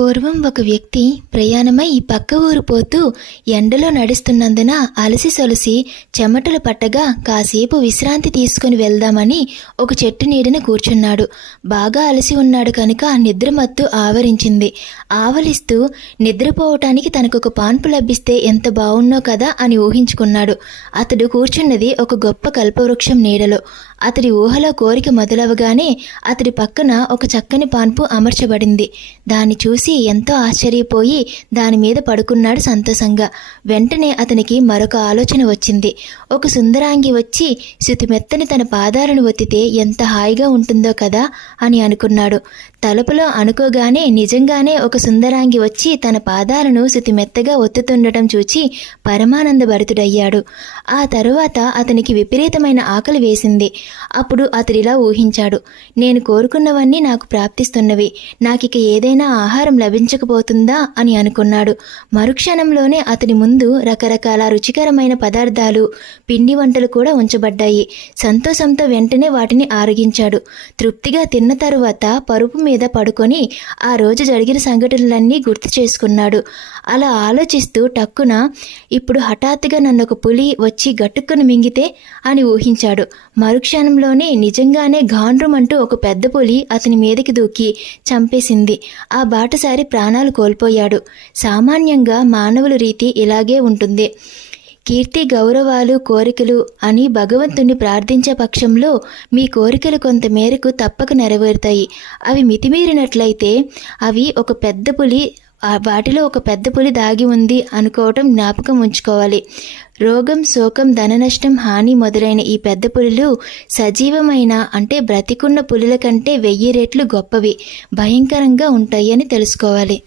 పూర్వం ఒక వ్యక్తి ప్రయాణమై ఈ పక్క ఊరు పోతూ ఎండలో నడుస్తున్నందున అలసి సొలసి చెమటలు పట్టగా కాసేపు విశ్రాంతి తీసుకుని వెళ్దామని ఒక చెట్టు నీడన కూర్చున్నాడు. బాగా అలసి ఉన్నాడు కనుక నిద్రమత్తు ఆవరించింది. ఆవలిస్తూ నిద్రపోవటానికి తనకొక పాన్పు లభిస్తే ఎంత బావున్నో కదా అని ఊహించుకున్నాడు. అతడు కూర్చున్నది ఒక గొప్ప కల్పవృక్షం నీడలో. అతడి ఊహలో కోరిక మొదలవగానే అతడి పక్కన ఒక చక్కని పాన్పు అమర్చబడింది. దాన్ని చూసి ఎంతో ఆశ్చర్యపోయి దాని మీద పడుకున్నాడు సంతోషంగా. వెంటనే అతనికి మరొక ఆలోచన వచ్చింది. ఒక సుందరాంగి వచ్చి శుతిమెత్తని తన పాదాలను ఒత్తితే ఎంత హాయిగా ఉంటుందో కదా అని అనుకున్నాడు. తలుపులో అనుకోగానే నిజంగానే ఒక సుందరాంగి వచ్చి తన పాదాలను శుతిమెత్తగా ఒత్తుతుండటం చూచి పరమానందభరితుడయ్యాడు. ఆ తరువాత అతనికి విపరీతమైన ఆకలి వేసింది. అప్పుడు అతడిలా ఊహించాడు, నేను కోరుకున్నవన్నీ నాకు ప్రాప్తిస్తున్నవి, నాకిక ఏదైనా ఆహారం లభించకపోతుందా అని అనుకున్నాడు. మరుక్షణంలోనే అతని ముందు రకరకాల రుచికరమైన పదార్థాలు, పిండి వంటలు కూడా ఉంచబడ్డాయి. సంతోషంతో వెంటనే వాటిని ఆరగించాడు. తృప్తిగా తిన్న తరువాత పరుపు మీద పడుకొని ఆ రోజు జరిగిన సంఘటనలన్నీ గుర్తు చేసుకున్నాడు. అలా ఆలోచిస్తూ టక్కున ఇప్పుడు హఠాత్తుగా నన్నొక పులి వచ్చి గట్టుక్కును మింగితే అని ఊహించాడు. మరుక్షణంలోనే నిజంగానే గాండ్రుమంటూ ఒక పెద్ద పులి అతని మీదకి దూకి చంపేసింది. ఆ బాటసారి ప్రాణాలు కోల్పోయాడు. సామాన్యంగా మానవుల రీతి ఇలాగే ఉంటుంది. కీర్తి, గౌరవాలు, కోరికలు అని భగవంతుణ్ణి ప్రార్థించే పక్షంలో మీ కోరికలు కొంత మేరకు తప్పక నెరవేరుతాయి. అవి మితిమీరినట్లయితే వాటిలో ఒక పెద్ద పులి దాగి ఉంది అనుకోవటం జ్ఞాపకం ఉంచుకోవాలి. రోగం, శోకం, ధననష్టం, హాని మొదలైన ఈ పెద్ద పులులు సజీవమైన అంటే బ్రతికున్న పులుల కంటే 1000 రెట్లు గొప్పవి, భయంకరంగా ఉంటాయి అని తెలుసుకోవాలి.